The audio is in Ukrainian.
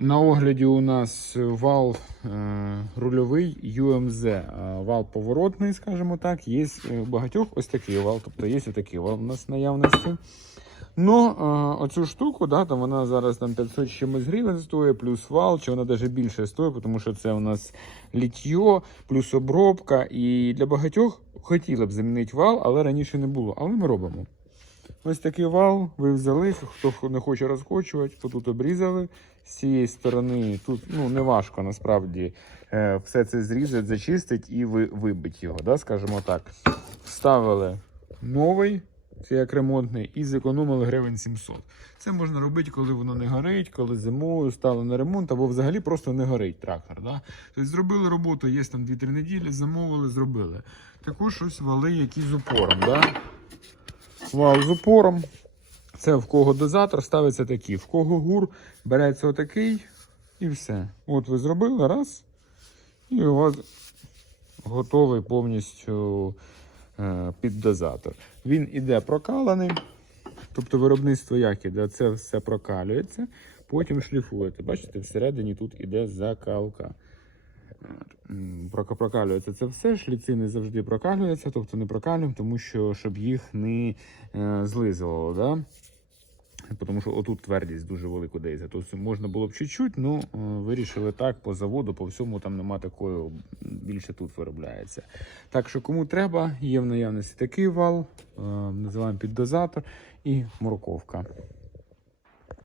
На огляді у нас вал е, рульовий UMZ, е, вал поворотний, скажімо так. Є е, у багатьох ось такий вал, тобто є отакий вал у нас наявності. Ну, оцю штуку, да, там вона зараз там 500 чимось гривень стоїть, плюс вал, чи вона навіть більше стоїть, тому що це у нас літьо, плюс обробка. І для багатьох хотіли б замінити вал, але раніше не було. Але ми робимо. Ось такий вал, ви взяли, хто не хоче розкочувати, то тут обрізали. З цієї сторони тут ну, не важко насправді е, все це зрізати, зачистити і ви, вибити його, да, скажімо так. Вставили новий, це як ремонтний, і зекономили гривень 700. Це можна робити, коли воно не горить, коли зимою стало на ремонт, або взагалі просто не горить трактор. Да? Тобто зробили роботу, є там 2-3 неділі, замовили, зробили. Також ось вали, які з упором. Да? Вал з упором. Це в кого дозатор ставиться такий, в кого гур береться отакий і все. От ви зробили раз, і у вас готовий повністю е, під дозатор. Він іде прокалений, тобто виробництво як іде, це все прокалюється, потім шліфуєте. Бачите, всередині тут іде закалка. Прокалюється це все, шліци не завжди прокалюються, тобто не прокалюємо, тому що щоб їх не е, злизувало. Да? Тому що отут твердість дуже велику дається. Тобто можна було б чуть-чуть, ну е, вирішили так по заводу, по всьому там нема такої, більше тут виробляється. Так що кому треба, є в наявності такий вал, е, називаємо піддозатор і морковка.